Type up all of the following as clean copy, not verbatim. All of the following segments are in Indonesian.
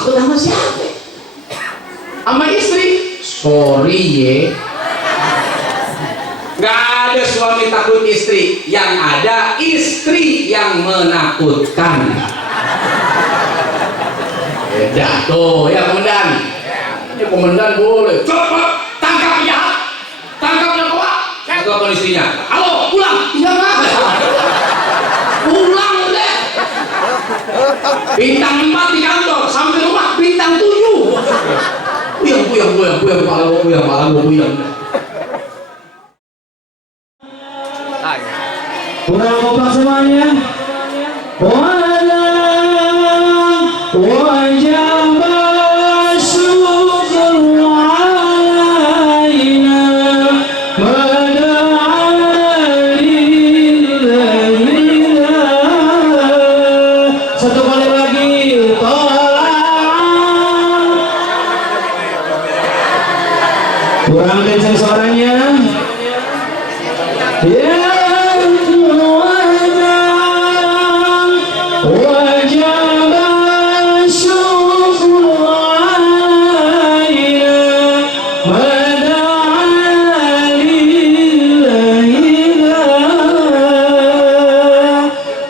takut sama siapa? Sama istri. Sorry ye, nggak ada suami takut istri, yang ada istri yang menakutkan. Beda tuh ya komandan. Ini komandan boleh cepat tangkap penjahat, tangkap narkoba. Telepon istrinya, halo pulang. Iya mas, pulang udah. Bintang 4 di kantor, sampai rumah bintang 7. Puyang, puyang. Kurang kompak semuanya. Satu kali lagi, kurang kencang suaranya.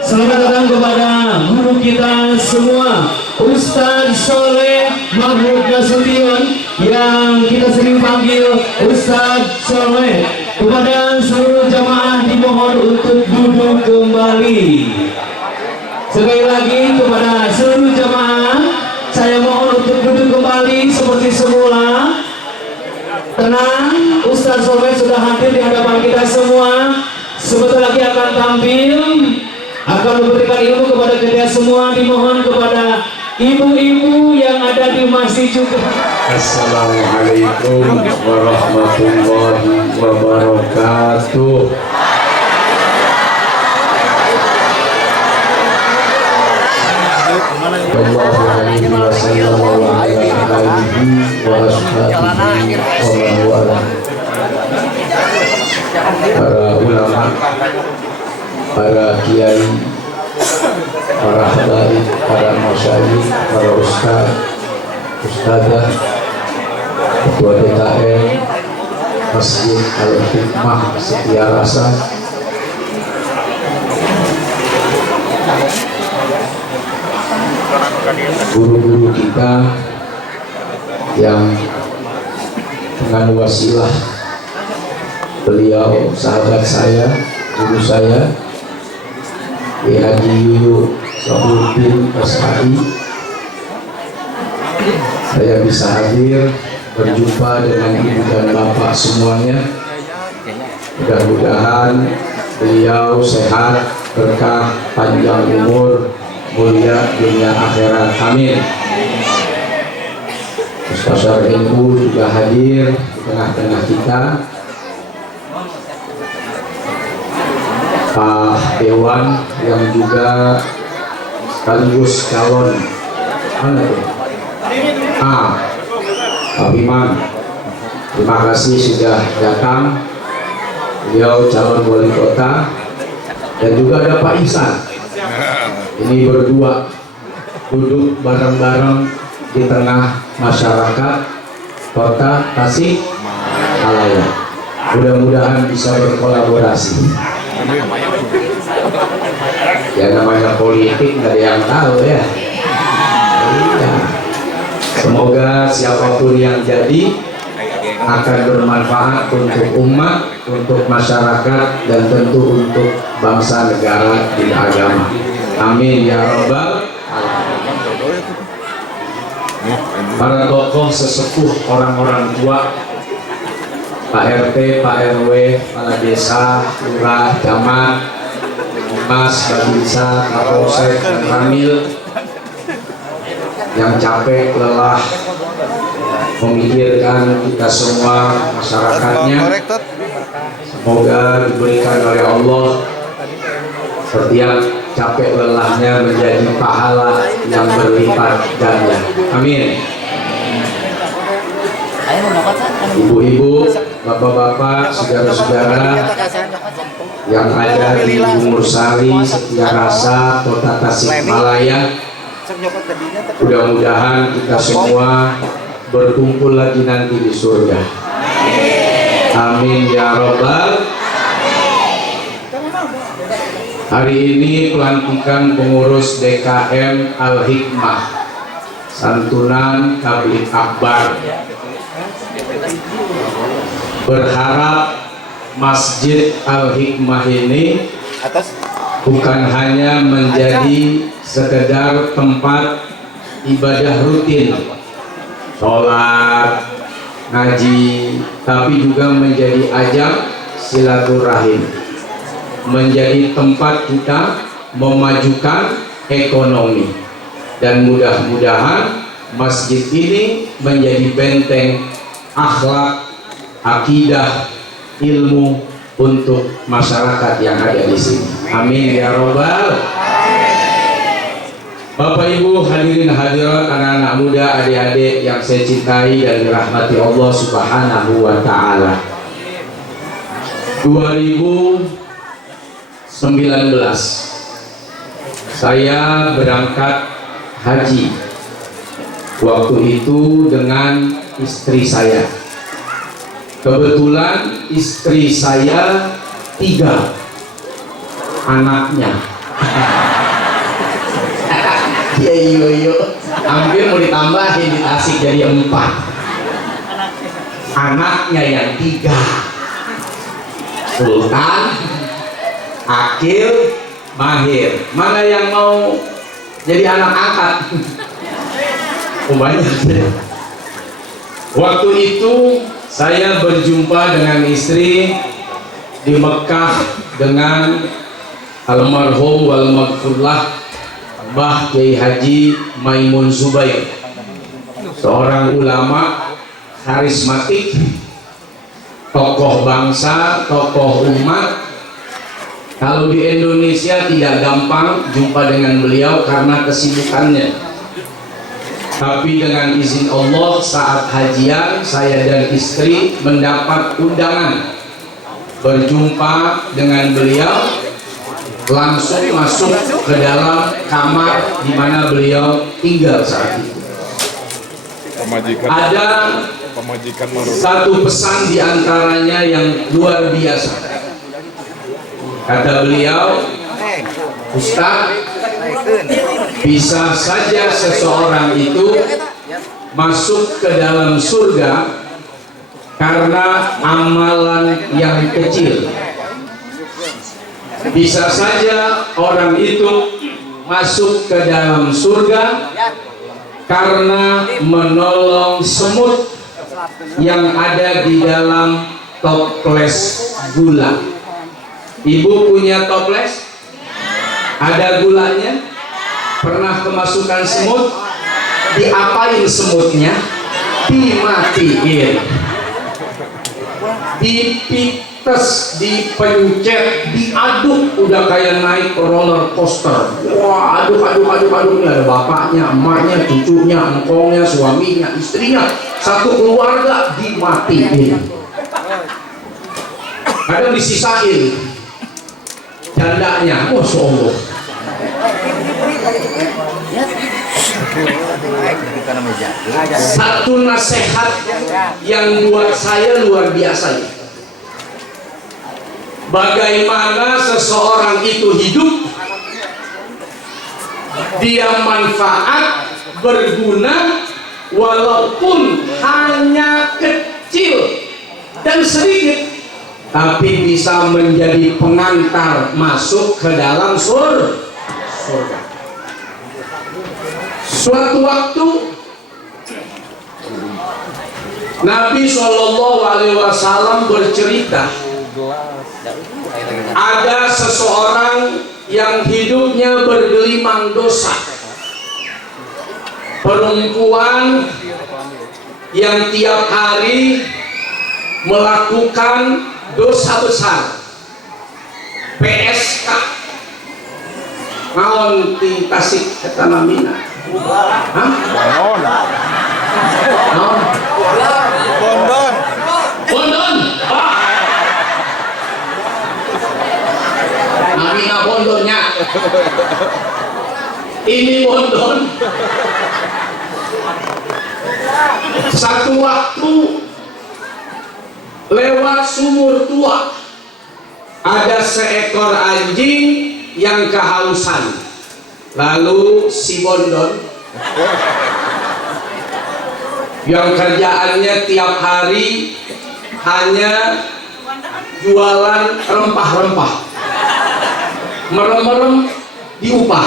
Selamat datang kepada guru kita semua, Ustadz Soleh Mahmud Nasution, yang kita sering panggil Ustadz Soleh. Kepada seluruh jamaah dimohon untuk duduk kembali. Sekali lagi kepada seluruh jamaah, saya mohon untuk duduk kembali seperti semula. Tenang, Ustadz Soleh sudah hadir di hadapan kita semua. Sebentar lagi akan tampil, akan memberikan ilmu kepada kita semua. Dimohon kepada ibu-ibu yang ada di masjid juga. Assalamualaikum warahmatullahi wabarakatuh. Allahu alaihi wasallam wa ala alihi wa ashabihi wa wala. Para ulama, para kiai, para habaib, para masyayikh, para ustaz, ustadzah, ketua DKM Masjid Al-Hikmah Setia Rasa, guru-guru kita yang dengan wasilah beliau sahabat saya, guru saya, Haji Yuyu Sabuddin SHI, saya bisa hadir berjumpa dengan ibu dan bapak semuanya. Mudah-mudahan beliau sehat, berkah, panjang umur, mulia dunia akhirat, amin. Ustaz NU juga hadir di tengah-tengah kita. Pak Dewan yang juga sekaligus calon mana tuh? Pak Bimang, terima kasih sudah datang. Beliau calon wali kota. Dan juga ada Pak Ihsan. Ini berdua duduk bareng-bareng di tengah masyarakat kota Tasikmalaya. Mudah-mudahan bisa berkolaborasi. Ya namanya politik nggak ada yang tahu ya. Semoga siapapun yang jadi akan bermanfaat untuk umat, untuk masyarakat, dan tentu untuk bangsa, negara, dan agama. Amin ya robbal alamin. Para tokoh sesepuh, orang-orang tua, Pak RT, Pak RW, kepala desa, lurah, camat, Mas, Babinsa, Kapolsek, dan Ramil yang capek, lelah memikirkan kita semua, masyarakatnya. Semoga diberikan oleh Allah setiap capek lelahnya menjadi pahala yang berlipat ganda. Amin. Ibu-ibu, bapak-bapak, saudara-saudara yang ada di Umur Sari, Setia Rasa, Kota Tasikmalaya, Mudah-mudahan kita semua berkumpul lagi nanti di surga. Amin ya robbal. Hari ini pelantikan pengurus DKM Al-Hikmah santunan Tabligh Akbar. Berharap Masjid Al-Hikmah ini bukan hanya menjadi sekedar tempat ibadah rutin, sholat, ngaji, tapi juga menjadi ajang silaturahim, menjadi tempat kita memajukan ekonomi, dan mudah-mudahan masjid ini menjadi benteng akhlak, akidah, ilmu untuk masyarakat yang ada di sini. Amin ya robbal. Bapak Ibu hadirin hadirat, anak-anak muda, adik-adik yang saya cintai dan dirahmati Allah Subhanahu wa taala. 2019 saya berangkat haji. Waktu itu dengan istri saya. Kebetulan istri saya 3 anaknya. Iya, hampir mau ditambahin di Tasik jadi 4. Anaknya yang 3, Sultan, Akil, Mahir. Mana yang mau jadi anak angkat? Banyak. Waktu itu saya berjumpa dengan istri di Mekah dengan almarhum wal maghfurlah Mbah Kiai Haji Maimun Zubair, seorang ulama karismatik, tokoh bangsa, tokoh umat. Kalau di Indonesia tidak gampang jumpa dengan beliau karena kesibukannya. Tapi dengan izin Allah saat hajian saya dan istri mendapat undangan berjumpa dengan beliau, langsung masuk ke dalam kamar di mana beliau tinggal saat itu. Ada satu pesan diantaranya yang luar biasa. Kata beliau, Ustaz, bisa saja seseorang itu masuk ke dalam surga karena amalan yang kecil. Bisa saja orang itu masuk ke dalam surga karena menolong semut yang ada di dalam toples gula. Ibu punya toples? Ada gulanya? Pernah kemasukan semut? Diapain semutnya? Dimatiin, dipites, dipencet, diaduk, udah kayak naik roller coaster. Wah, aduk, ini ada bapaknya, emaknya, cucunya, engkongnya, suaminya, istrinya, satu keluarga dimatiin. Kadang disisain jandanya, Masya Allah. Satu nasihat yang buat saya luar biasa. Bagaimana seseorang itu hidup, dia manfaat, berguna, walaupun hanya kecil dan sedikit, tapi bisa menjadi pengantar masuk ke dalam surga. Suatu waktu Nabi SAW bercerita, ada seseorang yang hidupnya bergelimang dosa, perempuan yang tiap hari melakukan dosa besar, PSK, naon di Tasik eta namina. Hah? Bondon. Namina bondonnya. Ini Bondon. Satu waktu lewat sumur tua, ada seekor anjing yang kehausan. Lalu si Bondon yang kerjaannya tiap hari hanya jualan rempah-rempah, merem-merem diupah.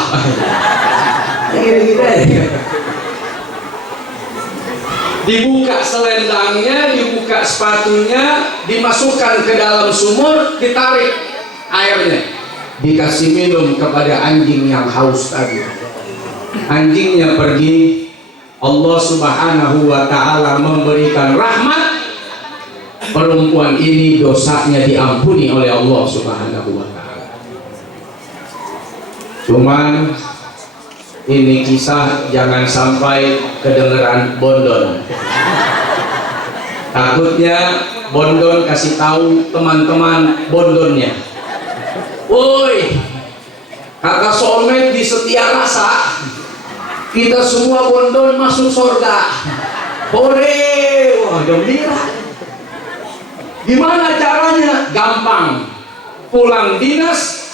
Dibuka selendangnya, dibuka sepatunya, dimasukkan ke dalam sumur, ditarik airnya, dikasih minum kepada anjing yang haus tadi. Anjingnya pergi, Allah Subhanahu wa ta'ala memberikan rahmat. Perempuan ini dosanya diampuni oleh Allah Subhanahu wa ta'ala. Cuman ini kisah jangan sampai kedengeran Bondon. Takutnya Bondon kasih tahu teman-teman Bondonnya, woi, kakak soulmate di Setia Rasa, kita semua Bondon masuk surga. Hore, wah gembira. Gimana caranya? Gampang. Pulang dinas,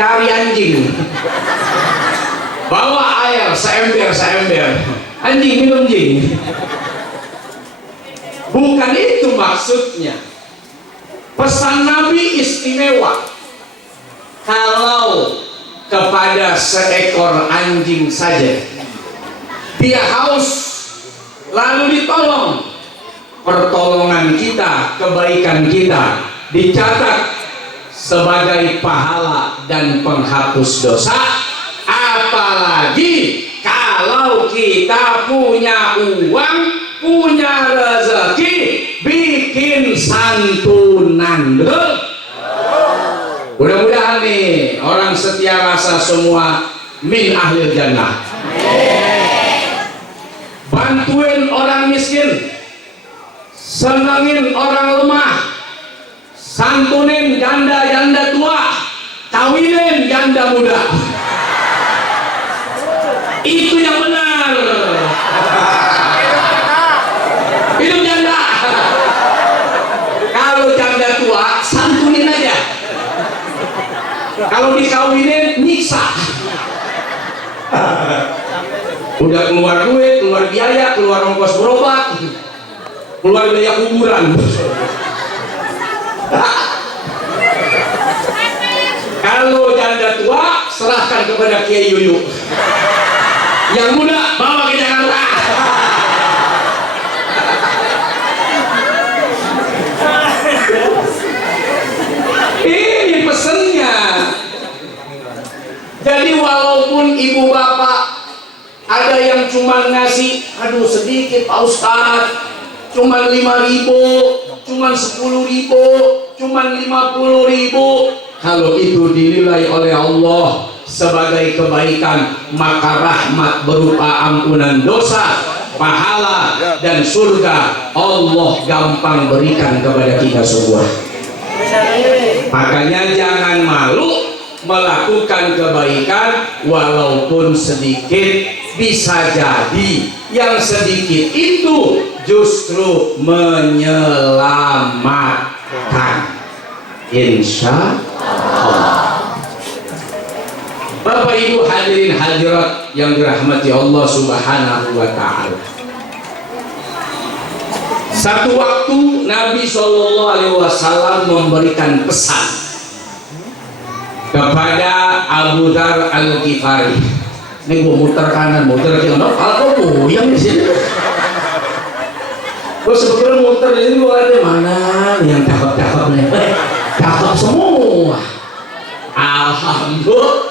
cari anjing, bawa air seember, anjing minum jing. Bukan itu maksudnya. Pesan Nabi istimewa. Kalau kepada seekor anjing saja dia haus lalu ditolong, pertolongan kita, kebaikan kita dicatat sebagai pahala dan penghapus dosa. Apalagi kalau kita punya uang, punya rezeki, bikin santunan. Betul? Mudah-mudahan nih orang Setia Rasa semua min ahlil jannah. Bantuin orang miskin, senengin orang lemah, santunin janda-janda tua, kawinin janda muda. Itu yang benar. Itu janda. Kalau janda tua, santunin aja. Kalau dikawinin, nyiksa. Udah keluar duit, keluar biaya, keluar ongkos berobat, keluar biaya kuburan. Kalau janda tua, serahkan kepada Kiai Yuyu. Yang muda bawa ke Jakarta. Ini pesennya. Jadi walaupun ibu bapak ada yang cuma ngasih, aduh sedikit Pak Ustadz, cuma 5.000, cuma 10.000, cuma 50.000, kalau itu dinilai oleh Allah sebagai kebaikan, maka rahmat berupa ampunan dosa, pahala dan surga Allah gampang berikan kepada kita semua. Makanya jangan malu melakukan kebaikan walaupun sedikit. Bisa jadi yang sedikit itu justru menyelamatkan, insya Allah. Bapak Ibu hadirin hadirat yang dirahmati Allah Subhanahu wa ta'ala, satu waktu Nabi SAW memberikan pesan kepada Abu Dzar Al-Ghifari. Ini gua muter kanan, muter kiri, kalau kok yang di sini. Gua sebetulnya muter di sini, gua ada mana yang cakep-cakep nih? Cakep semua. Alhamdulillah.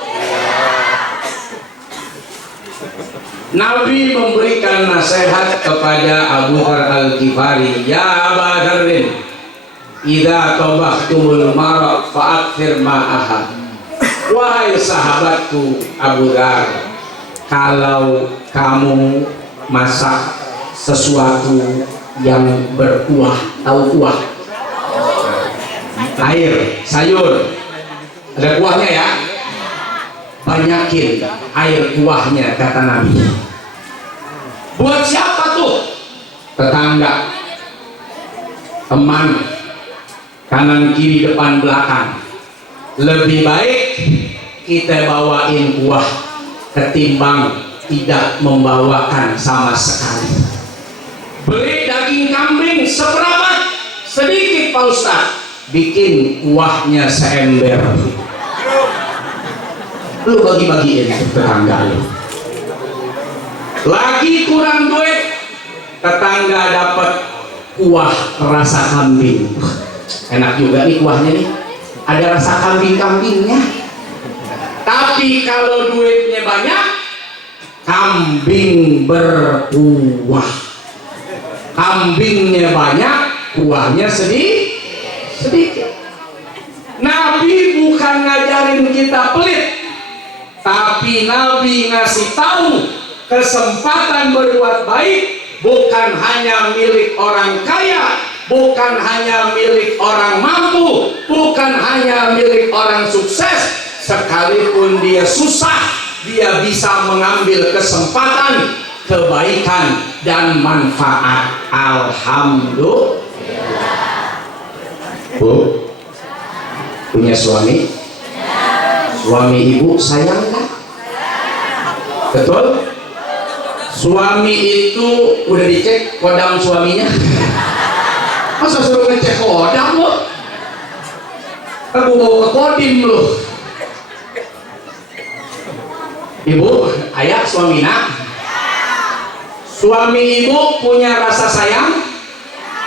Nabi memberikan nasihat kepada Abu Dzar Al-Ghifari, ya Abu Dzarrin, idza tabahtumul maraq fa'akthir ma'aha. Wahai sahabatku Abu Dzar, kalau kamu masak sesuatu yang berkuah, tahu kuah? Air, sayur, ada kuahnya ya. banyakin air kuahnya, kata Nabi. Buat siapa tuh? Tetangga, teman, kanan kiri depan belakang. Lebih baik kita bawain kuah ketimbang tidak membawakan sama sekali. Beli daging kambing seberapa? Sedikit Pak Ustaz, bikin kuahnya seember. Lu bagi-bagiin ke tetangga lu. Lagi kurang duit, tetangga dapat kuah rasa kambing. Enak juga nih kuahnya nih, ada rasa kambing-kambingnya. Tapi kalau duitnya banyak, kambing berkuah. Kambingnya banyak, kuahnya sedikit. Nabi bukan ngajarin kita pelit, tapi Nabi ngasih tahu kesempatan berbuat baik bukan hanya milik orang kaya, bukan hanya milik orang mampu, bukan hanya milik orang sukses. Sekalipun dia susah, dia bisa mengambil kesempatan, kebaikan dan manfaat. Alhamdulillah. Bu, punya suami? Suami ibu sayang kan? Betul? Suami itu udah dicek kodam suaminya. Masa suruh ngecek kodam lo? Aku bawa ke kodim lo. Ibu, ayah suamina. Suami ibu punya rasa sayang?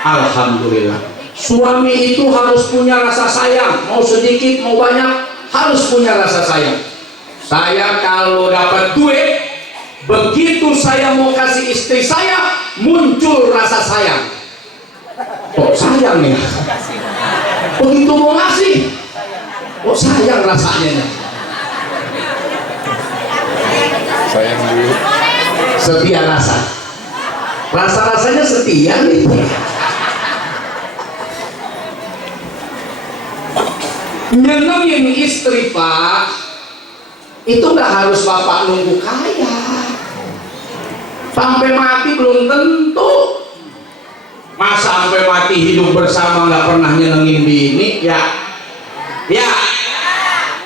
Alhamdulillah. Suami itu harus punya rasa sayang, mau sedikit mau banyak harus punya rasa sayang. Saya kalau dapat duit, begitu saya mau kasih istri saya, muncul rasa sayang. Kok sayang ya? Begitu mau ngasih, kok sayang rasanya? Sayang dulu. Setia rasa. Rasa-rasanya setia nih. Nyenengin istri Pak, itu nggak harus Bapak nunggu kaya. Sampai mati belum tentu. Masa sampai mati hidup bersama nggak pernah nyenengin bini? Ya.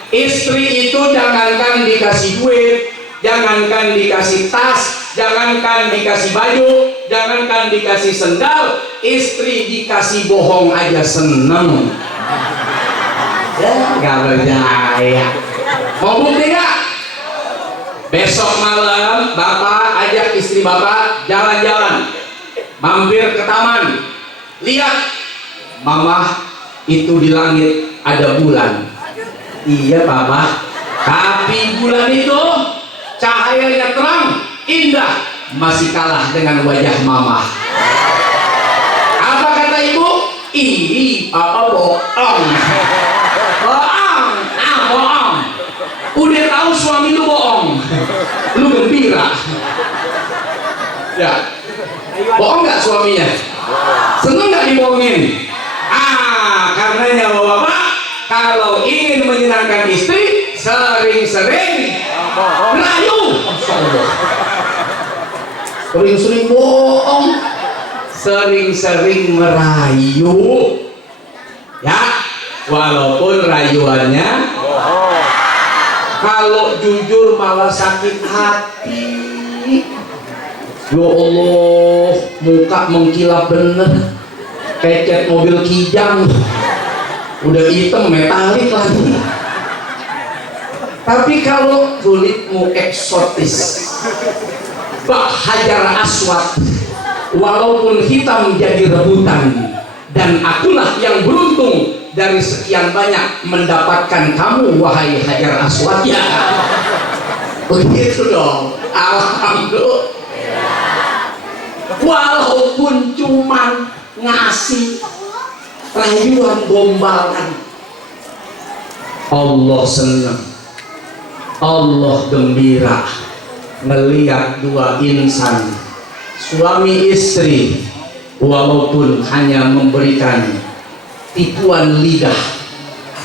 Istri itu jangankan dikasih duit, jangankan dikasih tas, jangankan dikasih baju, jangankan dikasih sendal, istri dikasih bohong aja seneng. Ya, gak percaya. Mau bukti gak? Besok malam Bapak ajak istri Bapak jalan-jalan, mampir ke taman, lihat Mama itu di langit ada bulan. Iya Papa, tapi bulan itu cahayanya terang, indah, masih kalah dengan wajah Mama. Apa kata ibu? Ih, Papa bohong. Bohong. Udah tahu suami lu bohong, lu gembira. Ya, bohong nggak suaminya? Seneng nggak dibohongin? Karenanya bapak, kalau ingin menyenangkan istri, sering-sering rayu. Sering-sering bohong, sering-sering merayu. Ya, walaupun rayuannya kalau jujur malah sakit hati. Ya Allah, muka mengkilap bener kayak cat mobil Kijang, udah hitam metalik lagi. Tapi kalau kulitmu eksotis, bak hajar aswad, walaupun hitam jadi rebutan, dan akulah yang beruntung dari sekian banyak mendapatkan kamu, wahai hajar aswad. Ya, begitu dong. Alhamdulillah. Walaupun cuman ngasih rayuan gombalan, Allah senang, Allah gembira melihat dua insan, suami istri, walaupun hanya memberikan tipuan lidah,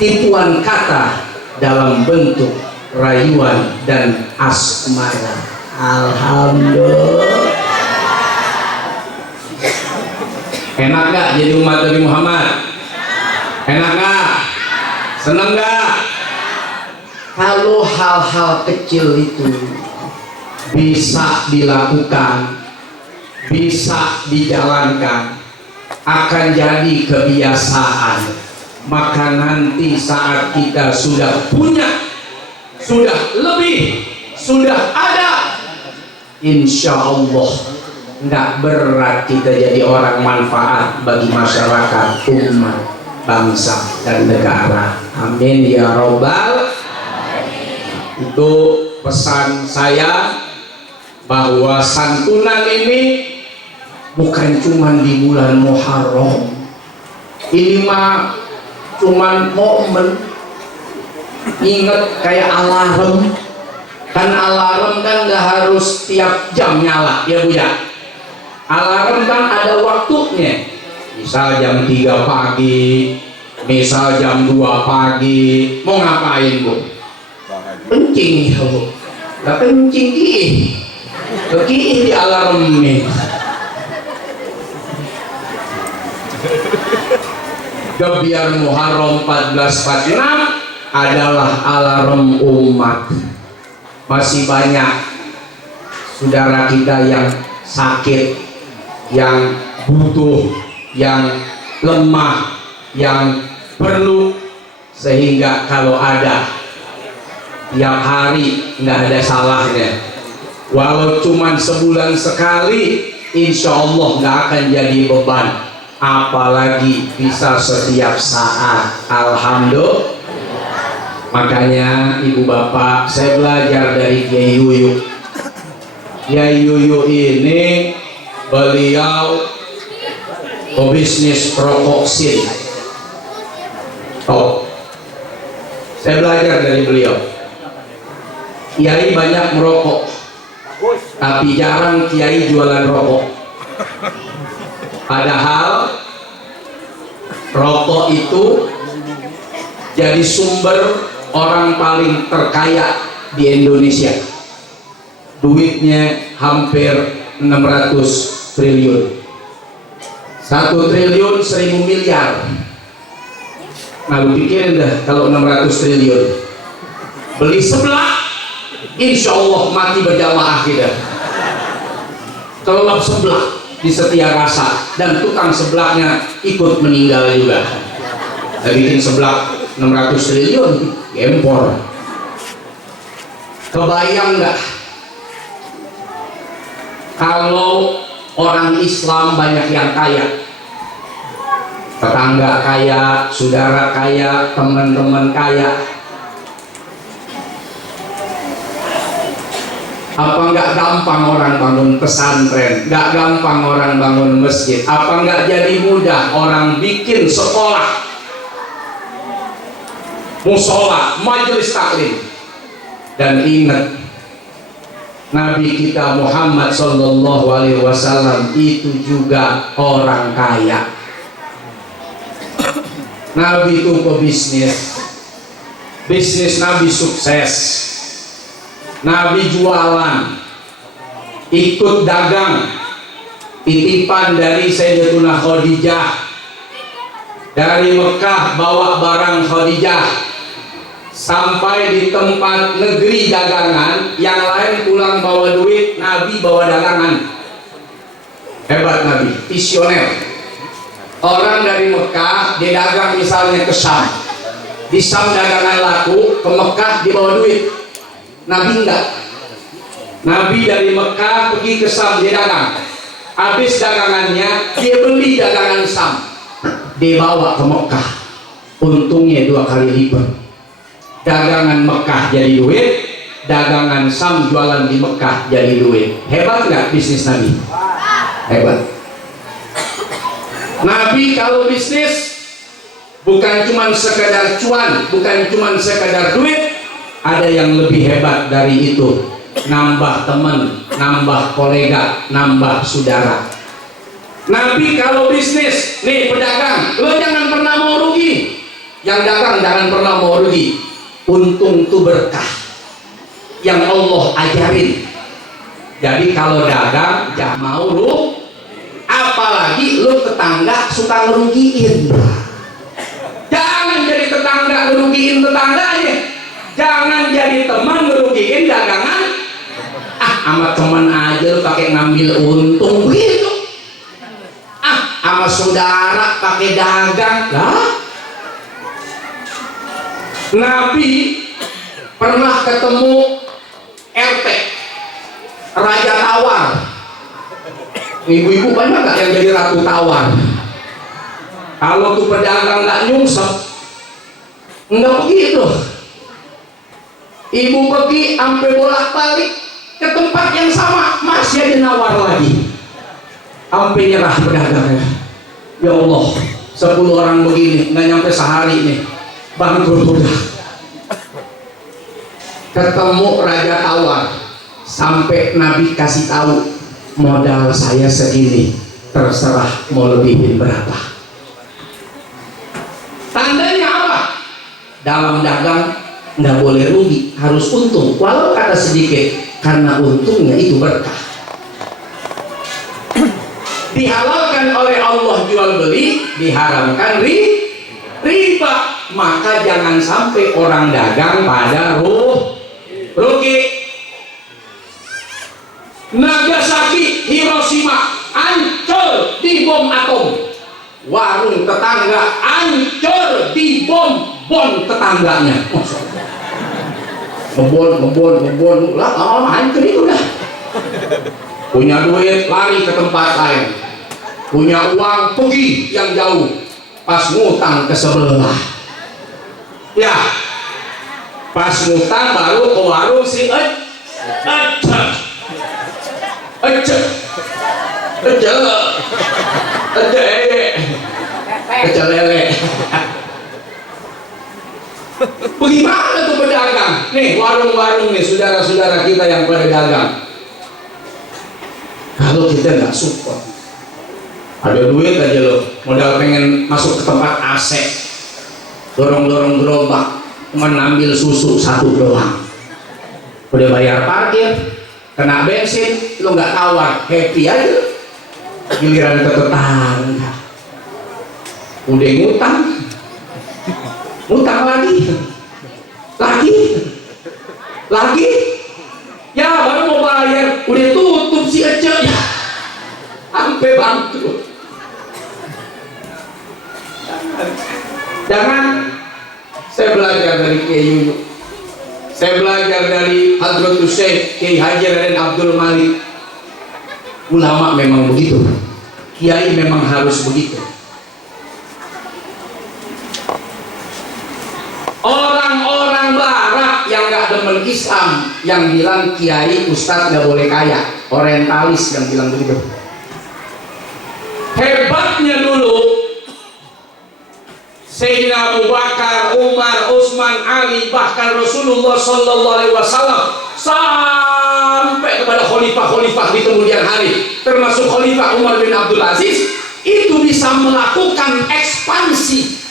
tipuan kata dalam bentuk rayuan dan asmara. Alhamdulillah. Enak gak jadi umat Nabi Muhammad? Enak gak? Seneng gak? Kalau hal-hal kecil itu bisa dilakukan, bisa dijalankan, akan jadi kebiasaan, maka nanti saat kita sudah punya, sudah lebih, sudah ada, insya Allah nggak berat kita jadi orang manfaat bagi masyarakat, umat, bangsa, dan negara. Amin ya robbal. Itu pesan saya, bahwa santunan ini bukan cuma di bulan Muharram. Ini mah cuman momen. Ingat kayak alarm. Kan alarm kan nggak harus tiap jam nyala ya Bu ya. Alarm kan ada waktunya. Misal jam 3 pagi, misal jam 2 pagi. Mau ngapain Bu? Kencing ya Bu. Lah kencing di alarm nih. Biar Muharram 1446 adalah alarm umat. Masih banyak saudara kita yang sakit, yang butuh, yang lemah, yang perlu, sehingga kalau ada tiap hari nggak ada salahnya. Walau cuman sebulan sekali, insya Allah nggak akan jadi beban. Apalagi bisa setiap saat. Alhamdulillah. Makanya ibu bapak, saya belajar dari Kiai Yuyu. Kiai Yuyu ini beliau pebisnis prokoksin. Oh, saya belajar dari beliau. Kiai banyak merokok, tapi jarang kiai jualan rokok. Padahal rokok itu jadi sumber orang paling terkaya di Indonesia. Duitnya hampir 600 triliun. 1 triliun 1000 miliar. Nah lu pikirin dah, kalau 600 triliun beli sebelah, insya Allah mati berjamaah kita. Kelelap sebelah di Setia Rasa, dan tukang sebelahnya ikut meninggal juga. Nah, bikin sebelah 600 triliun gempor. Kebayang nggak kalau orang Islam banyak yang kaya, tetangga kaya, saudara kaya, teman-teman kaya, apa nggak gampang orang bangun pesantren, nggak gampang orang bangun masjid, apa nggak jadi mudah orang bikin sekolah, musola, majelis taklim. Dan ingat, Nabi kita Muhammad Sallallahu Alaihi Wasallam itu juga orang kaya. Nabi itu pebisnis, bisnis Nabi sukses. Nabi jualan, ikut dagang, titipan dari Sayyidatuna Khadijah, dari Mekah bawa barang Khadijah sampai di tempat negeri dagangan, yang lain pulang bawa duit, Nabi bawa dagangan. Hebat Nabi, visioner. Orang dari Mekah dia dagang misalnya ke Syam, di Syam dagangan laku, ke Mekah dibawa duit. Nabi enggak. Nabi dari Mekah pergi ke Syam, dia dagang. Habis dagangannya dia beli dagangan Syam, dia bawa ke Mekah. Untungnya 2 kali lipat. Dagangan Mekah jadi duit, dagangan Syam jualan di Mekah jadi duit. Hebat nggak bisnis Nabi? Hebat. Nabi kalau bisnis bukan cuma sekedar cuan, bukan cuma sekedar duit, ada yang lebih hebat dari itu. Nambah teman, nambah kolega, nambah saudara. Nabi kalau bisnis, nih pedagang, lo jangan pernah mau rugi. Yang dagang jangan pernah mau rugi. Untung tuh berkah. yang Allah ajarin. Jadi kalau dagang jangan mau lu, apalagi lu tetangga suka ngerugiin. Jangan jadi tetangga ngerugiin tetangganya, jangan jadi teman ngerugiin dagangan. Sama teman aja lu pakai ngambil untung begitu. Sama saudara pakai dagang lah. Nabi pernah ketemu RT Raja Tawar. Ibu-ibu banyak nggak yang jadi Ratu Tawar? Kalau tuh pedagang nggak nyungsep, nggak begitu. Ibu pergi sampai bolak-balik ke tempat yang sama, masih aja nawar lagi, sampai nyerah pedagangnya. Ya Allah, 10 orang begini nggak nyampe sehari nih, bangkrut udah. Ketemu Raja Tawar, sampai Nabi kasih tahu, modal saya segini, terserah mau lebihin berapa. Tandanya apa? Dalam dagang nggak boleh rugi, harus untung, walau kata sedikit, karena untungnya itu berkah. Dihalalkan oleh Allah jual beli, diharamkan riba. Maka jangan sampai orang dagang pada rugi. Nagasaki, Hiroshima hancur di bom atom. Warung tetangga hancur di bom tetangganya. Ngebon lah, hancur itu dah. Punya duit lari ke tempat lain, punya uang pergi yang jauh, pas ngutang ke sebelah. Ya, pas ngutang baru ke warung si lele. Bagaimana tuh pedagang? Nih warung-warung nih, saudara-saudara kita yang pada dagang. Kalau kita nggak support, ada duit aja loh, modal pengen masuk ke tempat AC, dorong-dorong gerobak, cuma ngambil susu 1 doang. Udah bayar parkir, kena bensin, lo nggak tawar, happy aja. Giliran ke tetangga, udah ngutang lagi, ya baru mau bayar, udah tutup si Ece, ya sampai bangkrut. Jangan. Saya belajar dari Kiai Yuyu, saya belajar dari Hadratus Syekh Kiai Haji Raden Abdul Malik. Ulama memang begitu, kiai memang harus begitu. Orang-orang barat yang gak demen Islam, yang bilang kiai ustadz gak boleh kaya, orientalis yang bilang begitu. Hebatnya dulu Sayyidina Abu Bakar, Umar, Utsman, Ali, bahkan Rasulullah Sallallahu Alaihi Wasallam, sampai kepada khalifah-khalifah di kemudian hari, termasuk Khalifah Umar bin Abdul Aziz, itu bisa melakukan ekspansi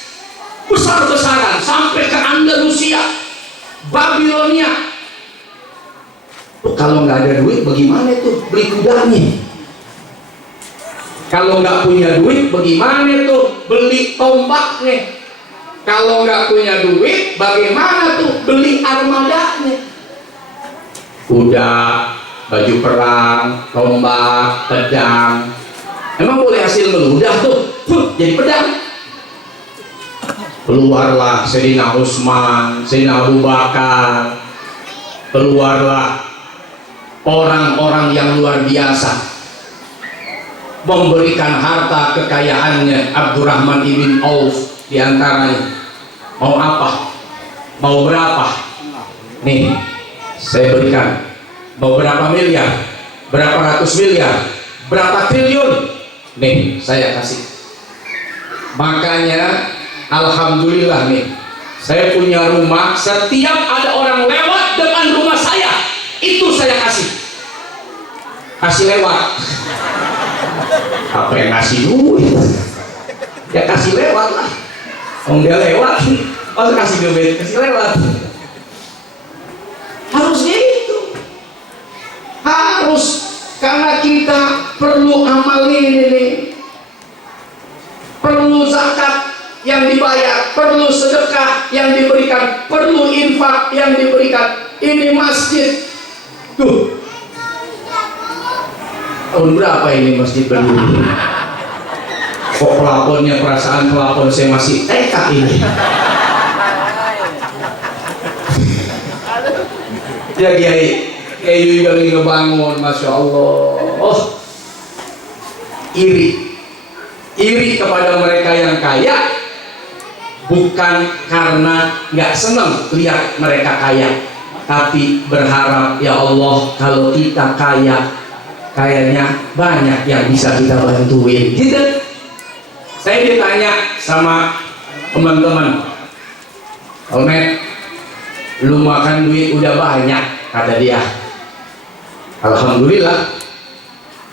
besar-besaran sampai ke Andalusia, Babilonia. Kalau nggak ada duit bagaimana tuh beli kudanya? Kalau nggak punya duit bagaimana tuh beli tombaknya? Kalau nggak punya duit bagaimana tuh beli armadanya? Kuda, baju perang, tombak, pedang. Emang boleh hasil meludah tuh? Jadi pedang. Keluarlah Sayyidina Utsman, Sayyidina Abu Bakar, keluarlah orang-orang yang luar biasa, memberikan harta kekayaannya. Abdurrahman ibn Auf diantaranya. Mau apa? Mau berapa? Nih, saya berikan. Mau berapa miliar? Berapa ratus miliar? Berapa triliun? Nih, saya kasih. Makanya alhamdulillah nih, saya punya rumah, setiap ada orang lewat depan rumah saya, itu saya kasih lewat. Apa yang ngasih duit? Ya kasih lewat lah. Kalau dia lewat, kasih duit, kasih lewat. Harus gitu. Karena kita perlu amal ini nih. Perlu zakat yang dibayar, perlu sedekah yang diberikan, perlu infak yang diberikan. Ini masjid. Tuh. Tahun berapa ini masjid berdiri? Kok pelaponnya perasaan pelapon saya masih TK ini. Ya Kiai, Kiai juga lagi ngebangun, Masya Allah. Oh, iri kepada mereka yang kaya, bukan karena nggak senang lihat mereka kaya, tapi berharap ya Allah kalau kita kaya, kayaknya banyak yang bisa kita bantuin. Gitu. Saya ditanya sama teman-teman, Omet, lu makan duit udah banyak, kata dia. Alhamdulillah,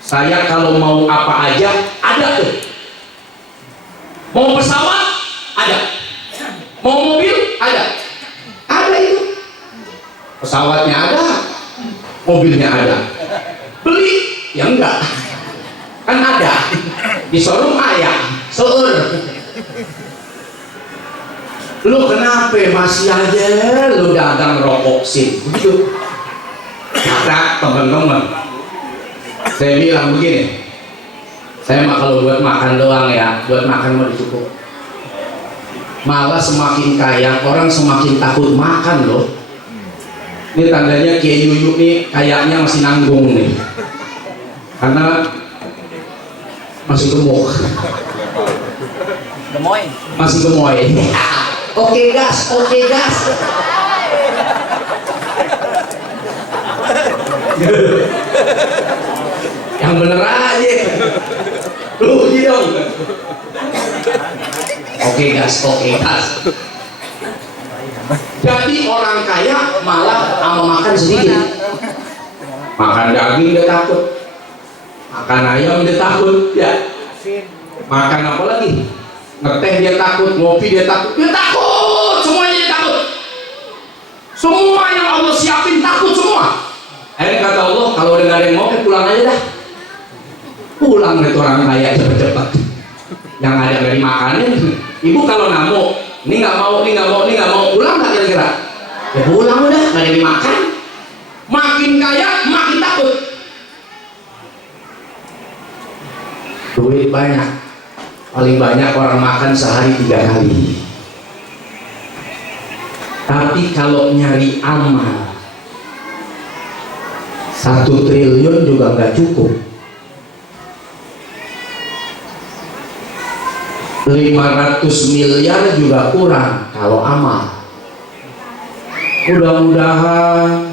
saya kalau mau apa aja ada tuh. Mau pesawat ada, mau mobil ada itu. Pesawatnya ada, mobilnya ada. Beli ya enggak, kan ada di showroom ayah. Seur, lu kenapa masih aja lu dagang rokok sih begitu? Kata teman-teman, saya bilang begini, saya mah kalau buat makan doang ya, buat makan mau cukup. Malah semakin kaya orang semakin takut makan loh. Ini tandanya Kiai Yuyu nih kayaknya masih nanggung nih, karena masih gemuk. Masih gemoy. Oke gas. Yang bener aja. Lu dong. Oke gas. Jadi orang kaya malah sama makan sedikit. Makan daging dia takut. Makan ayam dia takut. Ya. Makan apa lagi? Ngeteh dia takut, ngopi dia takut, semuanya dia takut. Semua yang Allah siapin takut semua. Akhirnya kata Allah, kalau udah gak ada yang mau, pulang aja dah. Pulang itu orang kaya cepet-cepet. Yang ada gak dimakanin. Ibu kalau ngamuk, ini gak mau, pulang gak kira-kira? Ya pulang udah, gak ada dimakan. Makin kaya, makin takut. Duit banyak. Paling banyak orang makan sehari 3 kali. Tapi kalau nyari amal 1 triliun juga nggak cukup. 500 miliar juga kurang kalau amal. Mudah-mudahan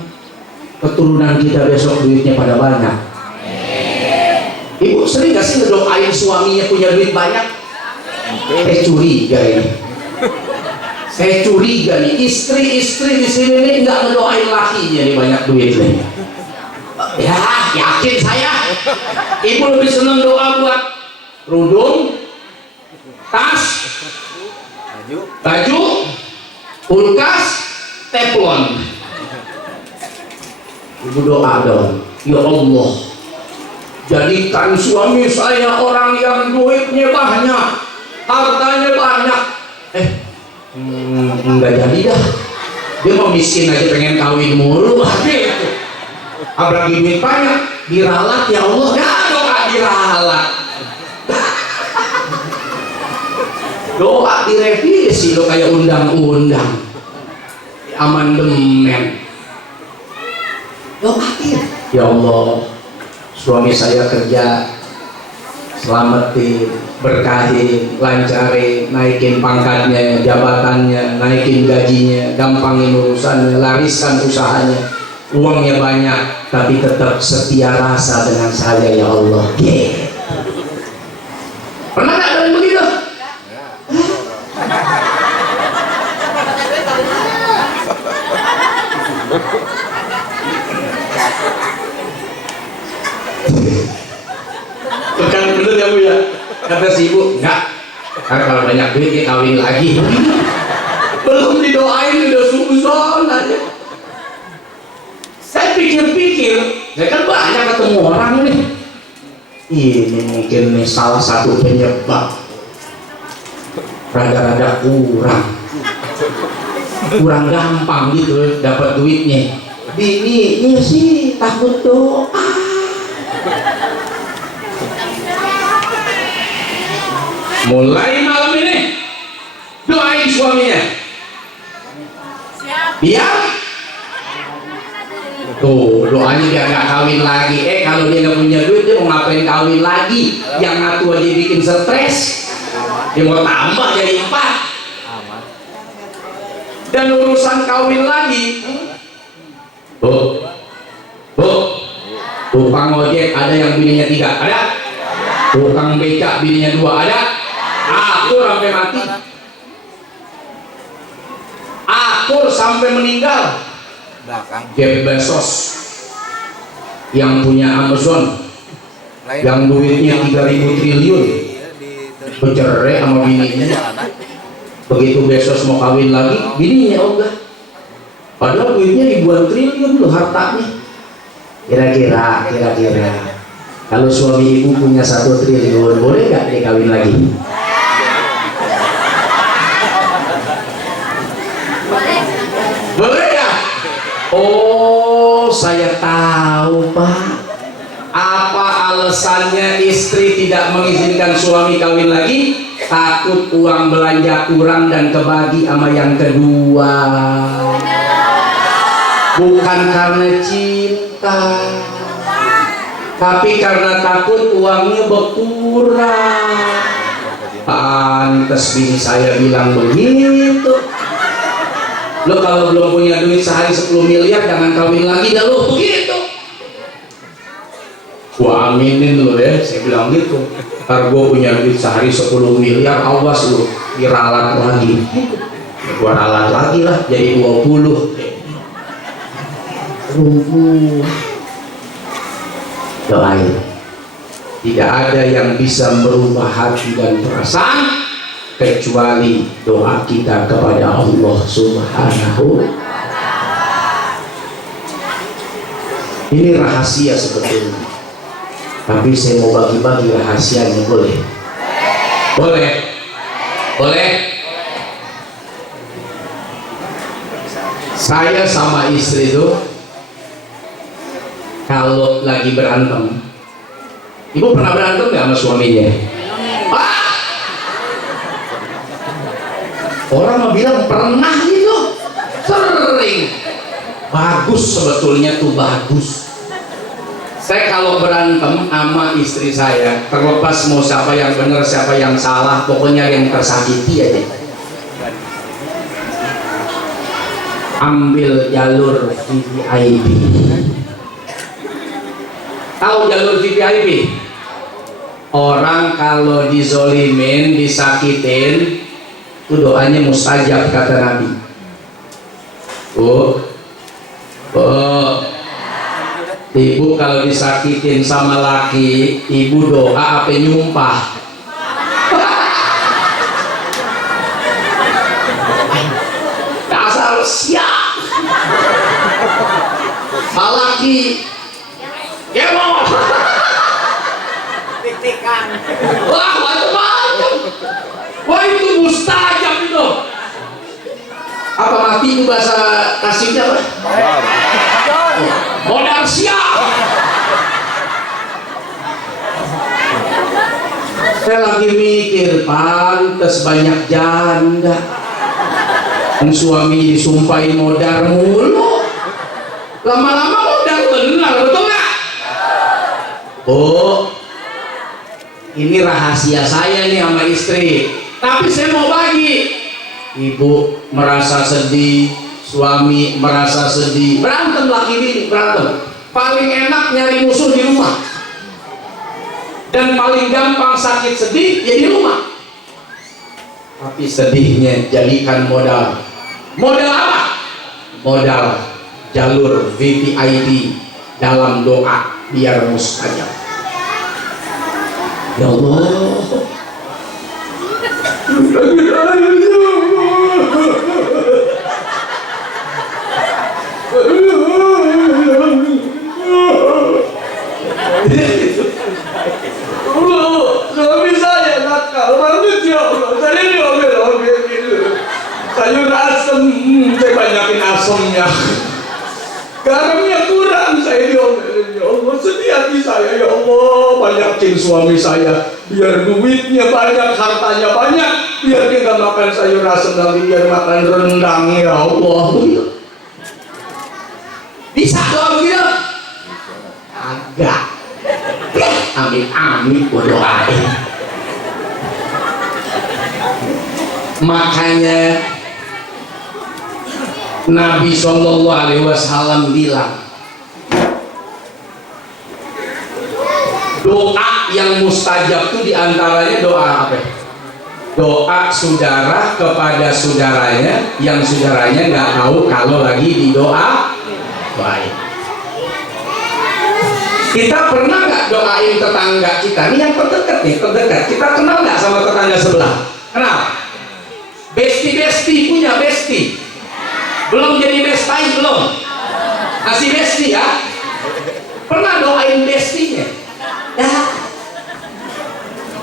keturunan kita besok duitnya pada banyak. Ibu sering gak sih ngedoain suaminya punya duit banyak? Saya curiga ini. Saya curiga nih istri-istri di sini nih nggak ngedoain lakinya nih banyak duit nih. Ya yakin saya. Ibu lebih seneng doa buat rudung, tas, baju, kulkas, teflon. Ibu doa dong, ya Allah, jadikan suami saya orang yang duitnya banyak, hartanya banyak. Enggak jadi dah. Dia mau miskin aja pengen kawin mulu. Apalagi duit banyak, diralat ya Allah. Ya doa diralat. Doa direvisi lo kayak undang-undang. Amandemen. Doain. Ya Allah, suami saya kerja, selamatin, berkahin, lancarin, naikin pangkatnya, jabatannya, naikin gajinya, gampangin urusannya, lariskan usahanya, uangnya banyak, tapi tetap setia rasa dengan saya ya Allah. Pernah nggak ada yang begitu? Bukan bener ya Bu ya? Kata si ibu, enggak, karena kalau banyak duit dia kawin lagi. Belum didoain udah suuzon aja. Saya pikir-pikir Saya kan banyak ketemu orang nih. Ini mungkin nih salah satu penyebab rada-rada kurang gampang gitu dapat duitnya. Bininya sih takut doa. Mulai malam ini doain suaminya biar tuh doanya biar nggak kawin lagi. Kalau dia nggak punya duit, dia mau ngapain kawin lagi? Yang satu aja bikin stres, dia mau tambah jadi 4. Dan urusan kawin lagi, bu, tukang ojek ada yang bininya 3, ada. Tukang becak bininya 2, ada. Akur sampai mati, akur sampai meninggal. Jeff Bezos yang punya Amazon, yang duitnya 3.000 triliun, bercerai sama bininya. Begitu Bezos mau kawin lagi, bininya ogah. Padahal duitnya ribuan triliun loh hartanya. Kira-kira kalau suami ibu punya 1 triliun, boleh nggak dia kawin lagi? Boleh ya? Oh, saya tahu Pak. Apa alasannya istri tidak mengizinkan suami kawin lagi? Takut uang belanja kurang dan kebagi sama yang kedua. Bukan karena cinta, tapi karena takut uangnya berkurang. Pantes bini saya bilang begitu. Lo kalau belum punya duit sehari 10 miliar jangan kawin lagi dah lo, begitu. Gua aminin lo ya, saya bilang gitu. Ntar gua punya duit sehari 10 miliar, awas lo diralat lagi. Gua ralat lagi lah jadi 20. Doain. Tidak ada yang bisa merubah hati dan perasaan kecuali doa kita kepada Allah Subhanahu. Ini rahasia sebetulnya, tapi saya mau bagi-bagi rahasianya. Boleh? Boleh? Saya sama istri itu kalau lagi berantem, ibu pernah berantem nggak sama suaminya? Orang mau bilang pernah gitu, sering. Bagus sebetulnya tuh, bagus. Saya kalau berantem sama istri saya, terlepas mau siapa yang benar siapa yang salah, pokoknya yang tersakiti aja, ambil jalur VVIP. Tahu jalur VVIP? Orang kalau dizolimin, disakitin, itu doanya mustajab kata Nabi. Ibu kalau disakitin sama laki, ibu doa apa nyumpah? Dasar siap. Laki kemo. Wah, macam-macam. Wah, itu mustajab itu. Apa mati itu bahasa Tasiknya apa? Modal siap. Saya lagi mikir, pantes banyak janda. Suami disumpahin modal mulu, lama-lama modal benar, betul nggak? Oh, ini rahasia saya nih sama istri. Tapi saya mau bagi. Ibu merasa sedih, suami merasa sedih, berantem laki bini, berantem. Paling enak nyari musuh di rumah, dan paling gampang sakit sedih ya di rumah. Tapi sedihnya jadikan modal. Modal apa? Modal jalur VVIP dalam doa biar mustajab. Ya Allah, Allah, suami saya nakal banget ya Allah. Saya diomel-omel gitu. Sayur asem, saya banyakin asemnya. Garamnya kurang, saya diomelin ya Allah. Sedih hati saya ya Allah. Banyakin suami saya, biar duitnya banyak, hartanya banyak, biar dia gak makan sayur asem lagi, biar makan rendang ya Allah. Bisa doa begitu? Agak. Amin gua doain. Makanya Nabi SAW bilang, doa yang mustajab itu diantaranya doa apa? Doa saudara kepada saudaranya yang saudaranya nggak tahu kalau lagi di doa baik. Kita pernah nggak doain tetangga kita? Ini yang terdekat nih, terdekat. Kita kenal nggak sama tetangga sebelah? Kenal? Besti punya besti. Belum jadi bestai belum? Masih besti ya? Pernah doain bestinya?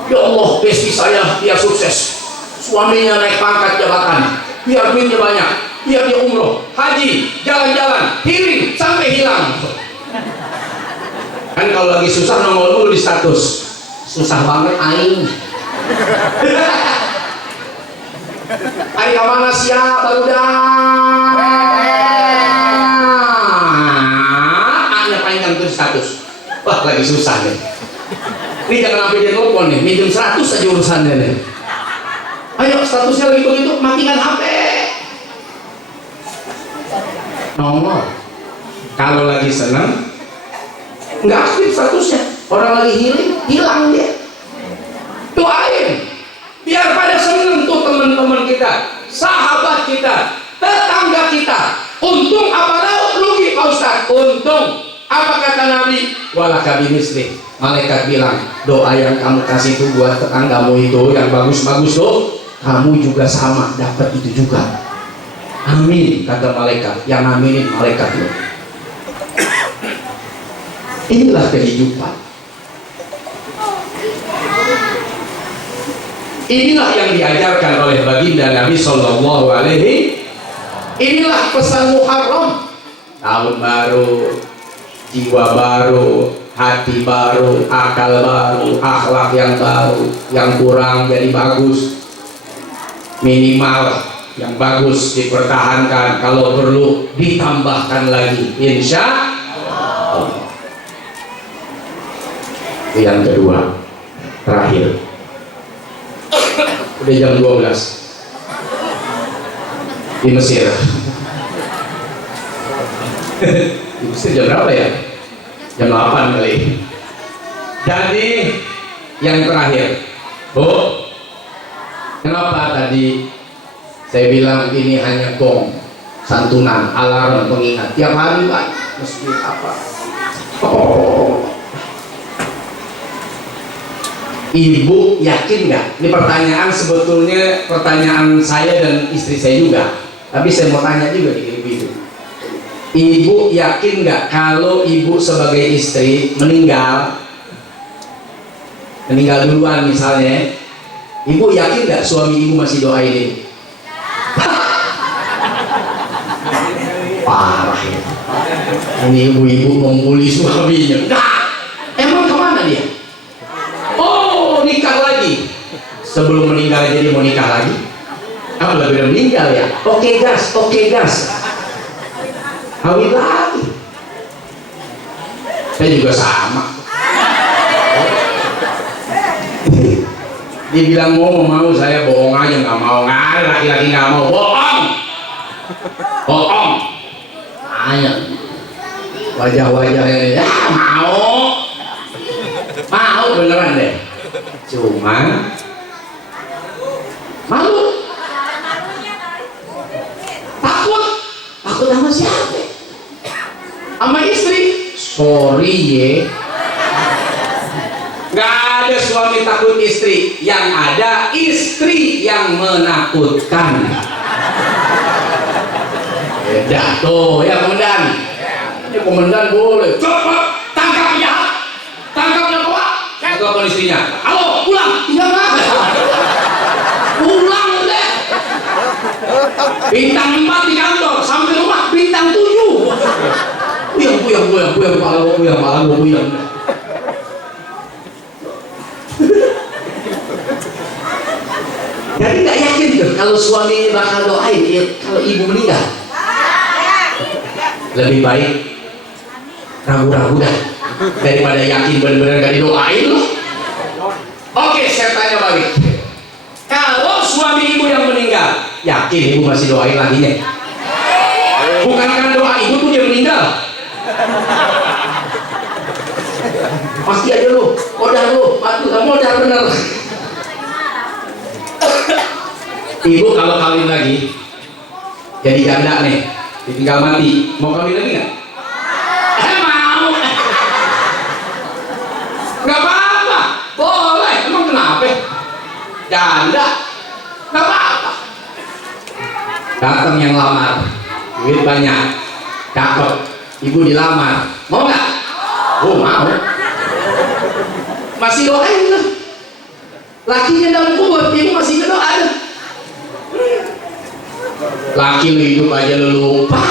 Ya Allah, besti saya biar sukses, suaminya naik pangkat jabatan, biar duitnya banyak, biar dia umroh, haji, jalan-jalan, healing sampai hilang. Kan kalau lagi susah nongol dulu di status, susah banget aing. Hari kemana siap baru dah? Hanya panjang tuh status. Wah lagi susah nih. Ini jangan sampai dia nelfon nih, minjem 100 aja urusannya nih. Ayo statusnya lagi begitu, matikan HP. Nongol. Kalau lagi senang, nggak aktif statusnya. Orang lagi healing, hilang dia. Doain, biar pada seneng tuh teman-teman kita, sahabat kita, tetangga kita. Untung apa rugi Pak Ustaz? Untung. Apa kata Nabi? Walaka bimisli. Malaikat bilang, doa yang kamu kasih itu buat tetanggamu itu yang bagus-bagus tuh, kamu juga sama dapat itu juga. Amin kata malaikat. Yang aminin malaikat loh. Inilah kehidupan. Inilah yang diajarkan oleh baginda Nabi Sallallahu Alaihi. Inilah pesan Muharram. Tahun baru, jiwa baru, hati baru, akal baru, akhlak yang baru, yang kurang jadi bagus, minimal yang bagus dipertahankan, kalau perlu ditambahkan lagi, insya Allah. Yang kedua, terakhir, udah jam 12 di Mesir. Di Mesir jam berapa ya? Jam 8 kali. Jadi yang terakhir, Bu, kenapa tadi saya bilang ini hanya gong, santunan, alarm, pengingat tiap hari Pak, mesti apa? Oh. Ibu yakin nggak? Ini pertanyaan sebetulnya pertanyaan saya dan istri saya juga. Tapi saya mau tanya juga di ibu. Ibu yakin nggak kalau ibu sebagai istri meninggal duluan misalnya, ibu yakin nggak suami ibu masih doain ibu? Parah ya. Ini ibu-ibu membuli suaminya. Enggak. Emang kemana dia? Oh, nikah lagi. Sebelum meninggal jadi mau nikah lagi? Kamu udah meninggal ya? Oke gas. Kawin lagi. Saya juga sama. Dia bilang mau, saya bohong aja, nggak mau. Nggak, laki-laki nggak mau, bohong. Tanya wajah-wajahnya, ya mau beneran deh. Cuman malu, takut sama siapa? Sama istri. Sorry ye, nggak ada suami takut istri, yang ada istri yang menakutkan. Beda tuh ya komandan. Ini komandan boleh coba tangkap penjahat, telepon istrinya. Halo, pulang. Iya Mak. Pulang deh. Bintang 4 di kantor, sampai rumah bintang 7. Puyang, pala gua puyang. Jadi nggak yakin tuh kalau suami bakal doain kalau ibu meninggal. Lebih baik ragu-ragu dah daripada yakin benar-benar gak didoain loh. Oke, saya tanya balik. Kalau suami ibu yang meninggal, yakin ibu masih doain lakinya? Bukan karena doa ibu tuh dia meninggal. Pasti aja lo, modal bener. Ibu kalau kawin lagi, jadi janda nih, ditinggal mati, mau kawin lagi nggak? Mau. Nggak apa-apa, boleh. Emang kenapa? Janda, nggak apa-apa. Datang yang lamar, duit banyak, cakep, ibu dilamar, mau nggak? Oh mau. Masih doain tuh. Lakinya dalam kubur, ibu masih berdoa tuh. Laki lu hidup aja lu lupa.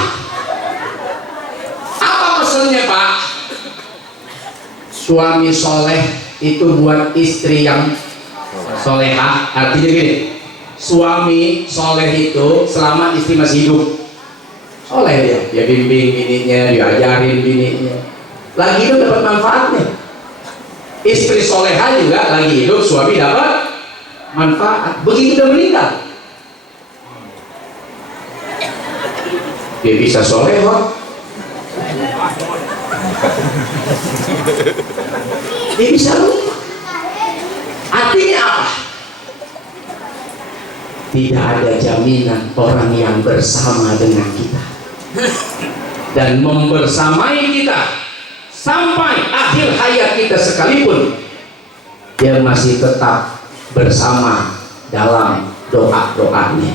Apa pesannya Pak? Suami soleh itu buat istri yang solehah. Artinya gini, suami soleh itu selama istri masih hidup soleh dia bimbing bininya, diajarin bininya, lagi hidup dapat manfaatnya. Istri solehah juga lagi hidup, suami dapat manfaat. Begitu udah meninggal, dia bisa solehah, dia bisa lupa. Artinya apa? Tidak ada jaminan orang yang bersama dengan kita dan membersamai kita sampai akhir hayat kita sekalipun, dia masih tetap bersama dalam doa-doanya.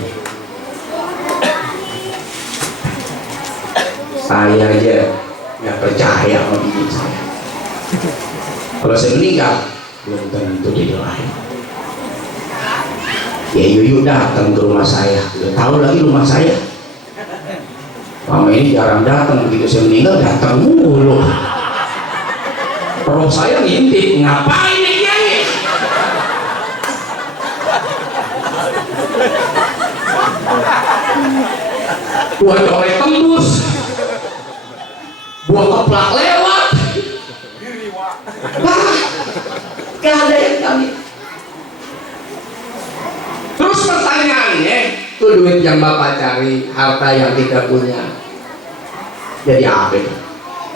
Saya aja nggak percaya sama bini saya. Kalau saya meninggal, belum tentu didoain. Ya Yuyu datang ke rumah saya, udah tahu lagi rumah saya. Mama ini jarang datang, begitu saya meninggal datang mulu. Roh saya ngintip, ngapain nih Kiai? Buat colek tembus, buat keplak lewat. Gak ada yang kami. Terus pertanyaannya, tuh duit yang Bapak cari, harta yang kita punya, jadi apa itu?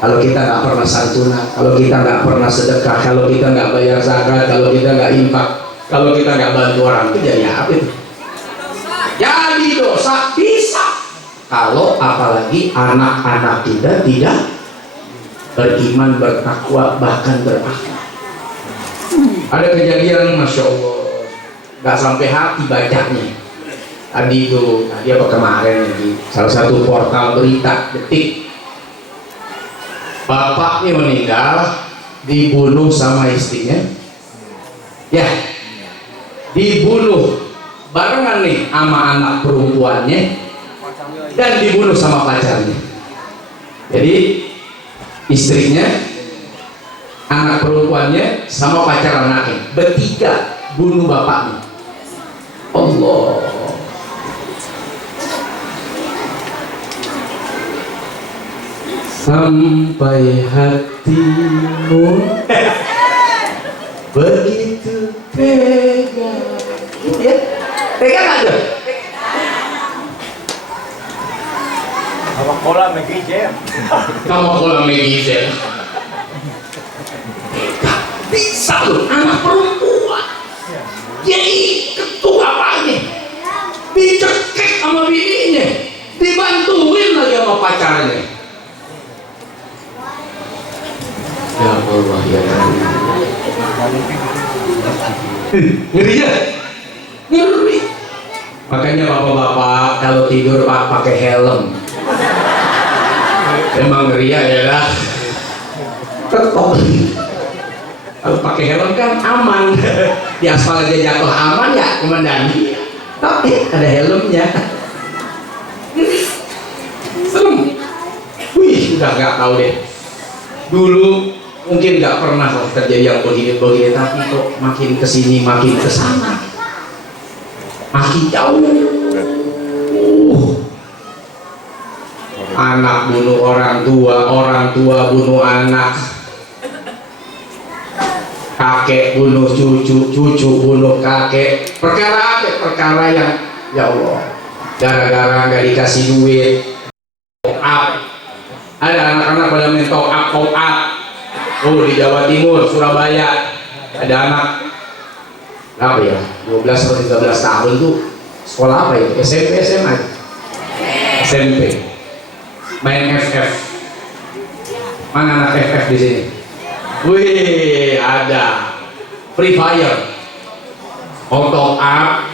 Kalau kita nggak pernah santunan, kalau kita nggak pernah sedekah, kalau kita nggak bayar zakat, kalau kita nggak infak, kalau kita nggak bantu orang, itu jadi apa itu? Jadi dosa bisa. Kalau apalagi anak-anak kita tidak beriman, bertakwa, bahkan berakhlak. Ada kejadian, masya Allah, nggak sampai hati bacanya. Tadi itu, tadi apa kemarin di salah satu portal berita Detik, bapaknya meninggal, dibunuh sama istrinya. Ya, dibunuh barengan nih sama anak perempuannya dan dibunuh sama pacarnya. Jadi istrinya, anak perempuannya sama pacar anaknya, bertiga bunuh bapaknya. Allah. Sampai hatimu begitu tega. Ya, tega nggak tuh? Apa kolam megizel? Kamu kolam megizel. Bisa loh, anak perempuan. Jadi ketua bapaknya, dicekek sama bininya, dibantuin lagi sama pacarnya. Ya Allah ya Allah. Ngeri ya? Ngeri. Makanya bapak-bapak kalau tidur Pak pakai helm. Emang ngeri ya lah. Ketok. Kalau pakai helm kan aman. Di aspal aja jatuh aman ya komandan. Tapi ada helmnya. Serem. Wih, udah nggak tahu deh. Dulu mungkin nggak pernah terjadi yang begini-begini, tapi kok makin kesini makin kesana, makin jauh. Anak bunuh orang tua bunuh anak, kakek bunuh cucu, cucu bunuh kakek. Perkara apa? Perkara yang ya Allah, gara-gara nggak dikasih duit, top up. Ada anak-anak pada main top up. Oh, di Jawa Timur, Surabaya ada anak apa ya, 12 atau 13 tahun tuh, sekolah apa itu? SMP, SMA? SMP. Main FF. Mana anak FF di sini? Wih, ada Free Fire. Top up,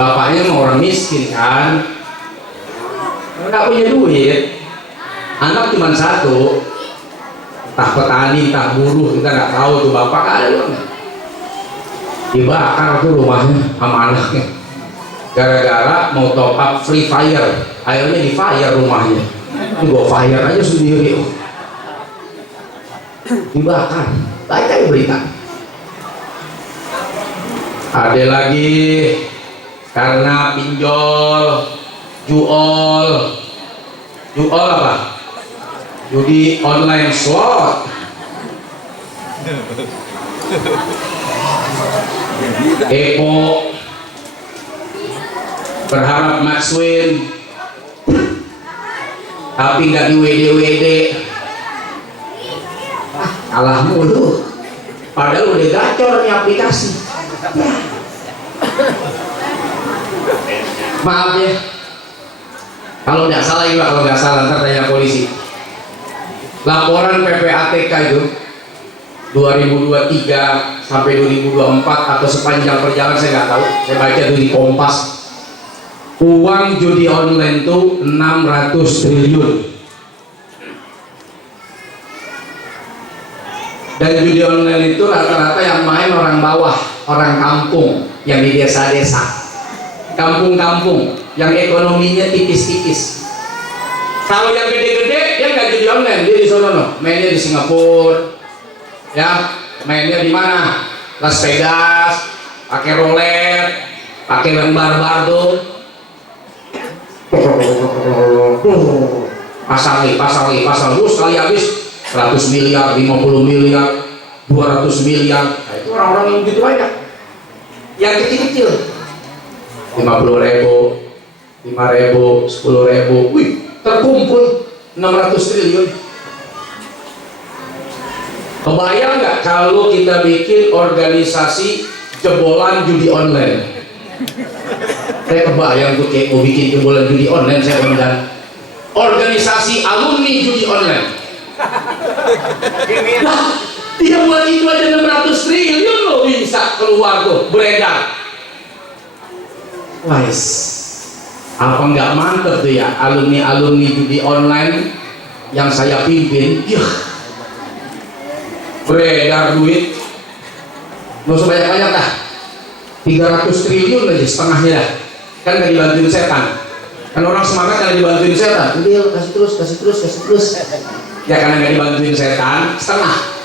bapaknya mau orang miskin kan, nggak punya duit. Anak cuma satu, entah petani, entah buruh, kita nggak tahu tuh bapak ada uangnya. Dibakar tuh rumahnya sama anaknya. Gara-gara mau top up Free Fire, akhirnya di fire rumahnya. Gua fire aja sendiri. Dibakar. Baca berita. Ada lagi karena pinjol, jual apa? Judi online slot. Epo berharap Max win, tapi nggak di WD. Kalah mulu. Padahal udah gacor nih aplikasi. Maaf ya. Kalau nggak salah juga, kalau nggak salah ntar tanya polisi. Laporan PPATK itu 2023 sampai 2024 atau sepanjang perjalanan saya nggak tahu, saya baca itu di Kompas, uang judi online itu 600 triliun. Dan judi online itu rata-rata yang main orang bawah, orang kampung yang di desa-desa, kampung-kampung yang ekonominya tipis-tipis. Kalau yang gede-gede dia nggak judi online, dia di sono, mainnya di Singapura, ya, mainnya di mana? Las Vegas, pakai roulette, pakai lembar tuh, pasang terus sekali habis 100 miliar, 50 miliar, 200 miliar. Nah, itu orang-orang yang begitu banyak. Yang kecil-kecil 50.000, 5.000, 10.000, wih, terkumpul 600 triliun. Kebayang nggak kalau kita bikin organisasi jebolan judi online? Saya kebayang tuh kayak mau bikin jebolan judi online, saya undang organisasi alumni judi online. Lah, dia buat itu aja 600 triliun loh bisa keluar tuh, beredar. Wais, apa nggak mantep tuh ya alumni judi online yang saya pimpin? Yah, beredar duit, nggak usah banyak-banyak dah, 300 triliun aja setengahnya, kan nggak dibantuin setan. Kan orang semangat karena dibantuin setan, udah kasih terus, ya karena nggak dibantuin setan, setengah,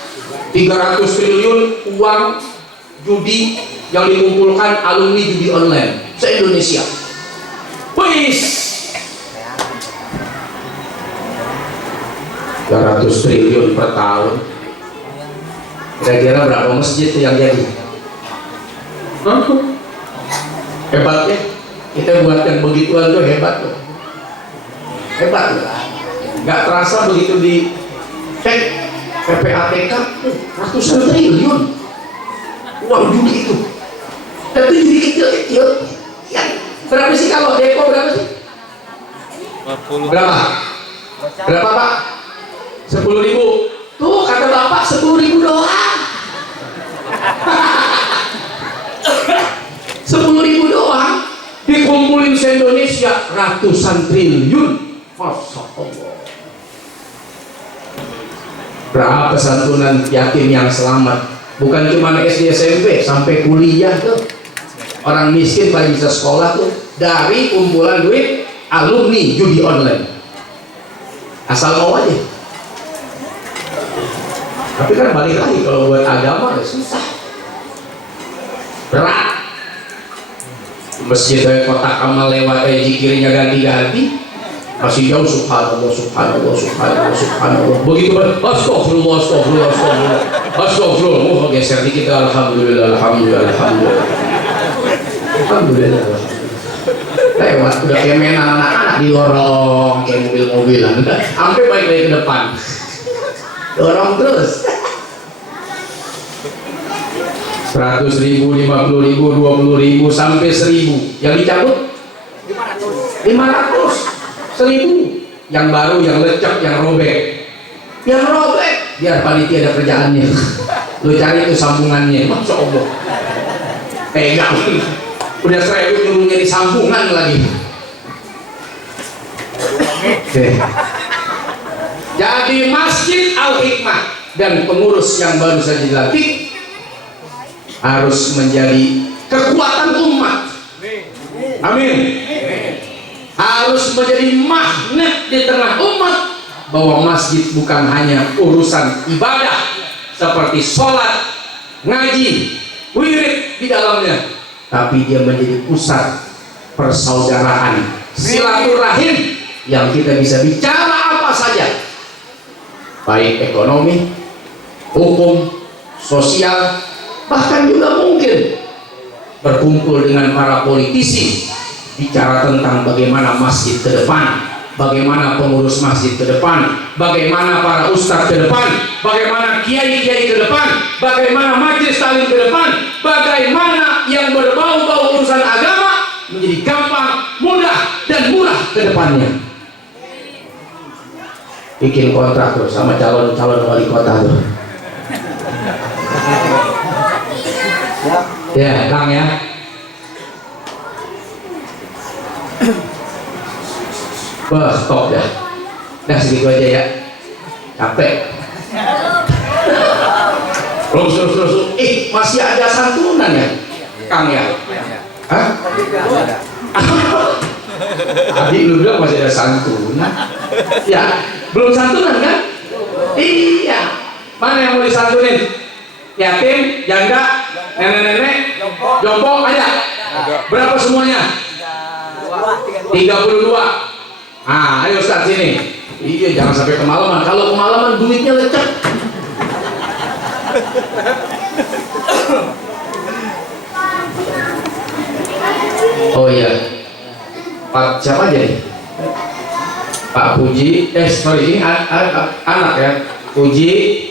300 triliun uang judi yang dikumpulkan alumni judi online se-Indonesia. Wis 300 triliun per tahun. Kira-kira berapa masjid tuh yang jadi? Hebat ya, kita buat yang begituan tuh hebat tuh. Hebat tuh. Nggak terasa begitu di cek PPATK ratusan triliun uang judi itu. Tapi judi kecil-kecil. Ya, berapa sih kalau depo berapa sih? 40. Berapa Pak? 10.000. Tuh kata Bapak 10.000 doang. 10.000 doang dikumpulin se-Indonesia ratusan triliun. Masya Allah. Berapa santunan yatim yang selamat? Bukan cuma SD SMP, sampai kuliah tuh. Orang miskin paling bisa sekolah tuh dari kumpulan duit alumni judi online. Asal mau aja. Tapi kan balik lagi kalau buat agama ya susah, berat. Masjid kayak kotak amal lewat kayak zikirnya ganti-ganti, masih jauh. Subhanallah, subhanallah, subhanallah, subhanallah. Begitu kan? Astagfirullah, astagfirullah, astagfirullah, astagfirullah. Oh, geser dikit. Alhamdulillah, alhamdulillah, alhamdulillah. Alhamdulillah. Lewat udah kayak main anak-anak di lorong kayak mobil-mobilan. Sampai balik lagi ke depan. Dorong terus. 100.000, 50.000, 20.000 sampai 1.000. Yang dicabut 500, 1.000. Yang baru, yang lecek, yang robek. Yang robek biar panitia ada kerjaannya. Lu cari itu sambungannya. Masya Allah. Pegang. Udah 1.000 turunnya di sambungan lagi. Oke. Jadi Masjid Al-Hikmah dan pengurus yang baru saja dilantik harus menjadi kekuatan umat. Amin. Harus menjadi magnet di tengah umat bahwa masjid bukan hanya urusan ibadah seperti sholat, ngaji, wirid di dalamnya, tapi dia menjadi pusat persaudaraan, silaturahim yang kita bisa bicara apa saja, baik ekonomi, hukum, sosial, bahkan juga mungkin berkumpul dengan para politisi bicara tentang bagaimana masjid ke depan, bagaimana pengurus masjid ke depan, bagaimana para ustadz ke depan, bagaimana kiai-kiai ke depan, bagaimana majelis taklim ke depan, bagaimana yang berbau-bau urusan agama menjadi gampang, mudah dan murah ke depannya. Bikin kontrak tuh sama calon-calon wali kota tuh. Ya, Kang ya. Wah, stop ya. Nah, segitu aja ya. Capek. Terus. Masih ada santunan ya, Kang ya? Hah? Tadi lu bilang masih ada santunan. Ya, belum santunan kan? Iya. Mana yang mau disantunin? Yatim, janda, nenek-nenek, jompo ada. Berapa semuanya? 32. Ah, ayo Ustaz sini. Iya, jangan sampai kemalaman. Kalau kemalaman duitnya lecek. Oh iya. Pak siapa aja nih? Pak Puji, sorry ini anak ya. Puji,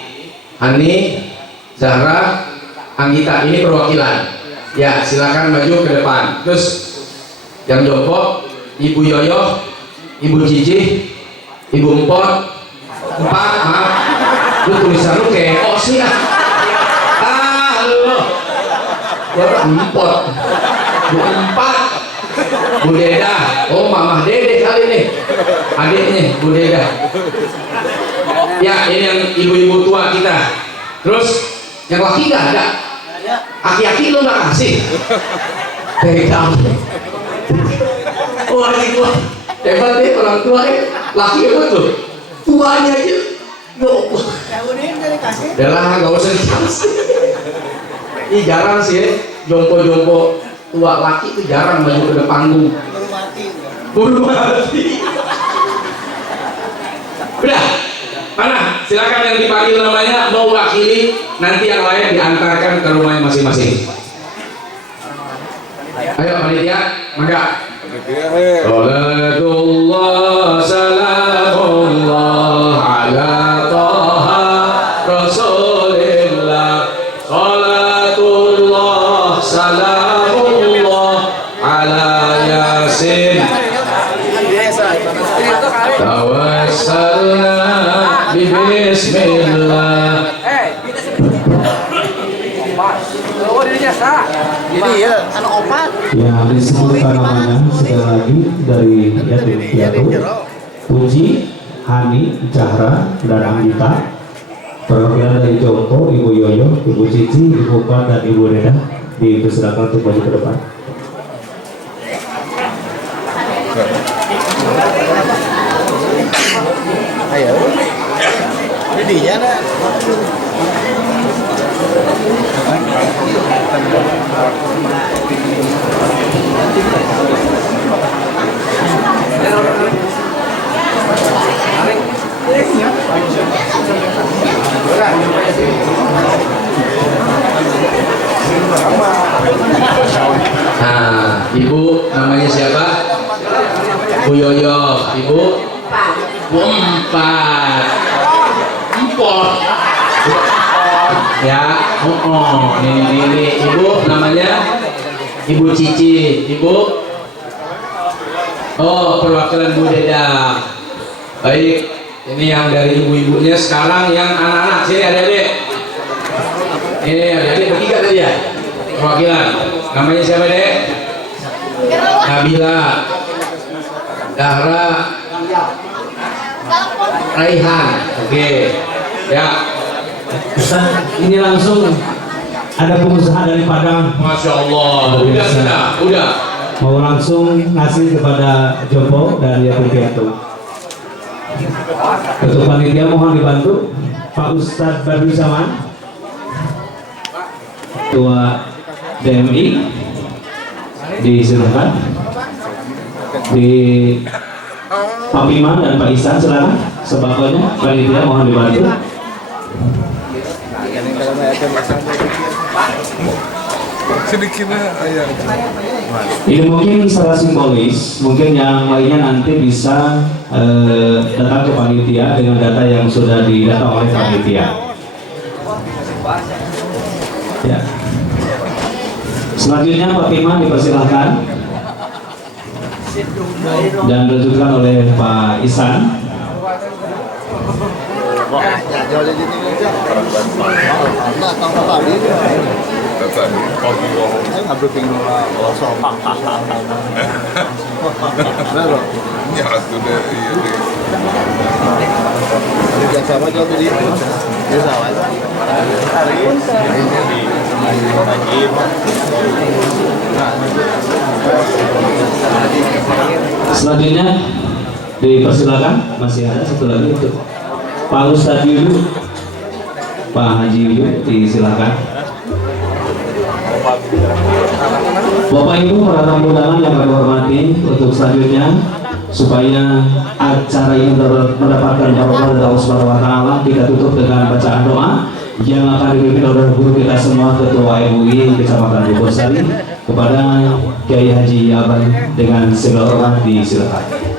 Hani, Zahra, Anggita, ini perwakilan. Ya, silakan maju ke depan. Terus yang jompo, Ibu Yoyo, Ibu Cici, Ibu Empot, 4, maaf. Lu tulisan lu kayak sih ah. Lu. Gua Empot. Bu Empat, Bu Deda. Oh, Mamah Dede kali nih. Adiknya Bu Deda. Ya, ini yang ibu-ibu tua kita. Terus yang laki nggak ada. Aki-aki lu nggak kasih. Pegang. Oh, adik gua hebat deh, orang tua laki apa tuh? Tuanya aja. Yo. Udah lah, nggak usah dikasih. Ini jarang sih ya, jompo-jompo tua laki itu jarang maju ke panggung. Buru mati. Udah. Mana? Silakan yang dipanggil namanya mau wakili, nanti yang lain diantarkan ke rumahnya masing-masing. Ayo panitia, mangga. Salatullah salamullah ala Taha Rasulillah. Salatullah salamullah ala Yasin. Tawassalna bismillah. Yang disebutkan namanya sekali lagi dari yatim piatu, Puji, Hani, Zahra, dan Anggita. Perwakilan dari Jompo, Ibu Yoyo, Ibu Cici, Ibu Pan, dan Ibu Reda dipersilakan untuk maju ke depan. Ayo. Jadinya ada. Nah, Ibu namanya siapa? Bu Yoyo. Ibu? Bu Empat. Empot. Ya, ini Ibu namanya Ibu Cici. Ibu? Oh, perwakilan Bu Deda. Baik, ini yang dari ibu-ibunya. Sekarang yang anak-anak. Sini adik-adik. Ini adik-adik bertiga tadi ya? Perwakilan. Namanya siapa, Dek? Nabila. Dahra. Raihan. Oke. Ya. Ustaz, ini langsung ada pengusaha dari Padang. Masya Allah. Udah. Mau langsung ngasih kepada Jompo dan yatim piatu. Ketua panitia mohon dibantu Pak Ustadz Badrul Zaman, Ketua DMI, disilakan. Di Pak Bima dan Pak Isan silakan. Sebagainya panitia mohon dibantu. Sedikitnya ayah. Ini mungkin secara simbolis, mungkin yang lainnya nanti bisa datang ke panitia dengan data yang sudah didata oleh panitia. Ya. Selanjutnya Pak Firman dipersilahkan dan dilanjutkan oleh Pak Isan. Selanjutnya dipersilakan, masih ada satu lagi untuk Pak Ustadz Yudu, Pak Haji Yudu, disilakan. Bapak Ibu para tamu undangan yang kami hormati, untuk selanjutnya supaya acara ini mendapatkan barokah dari Allah Subhanahu wa taala, kita tutup dengan bacaan doa yang akan dipimpin oleh guru kita semua, Ketua MUI Kecamatan Bogor Sari, kepada Kiai Haji Aban dengan segala hormat disilakan.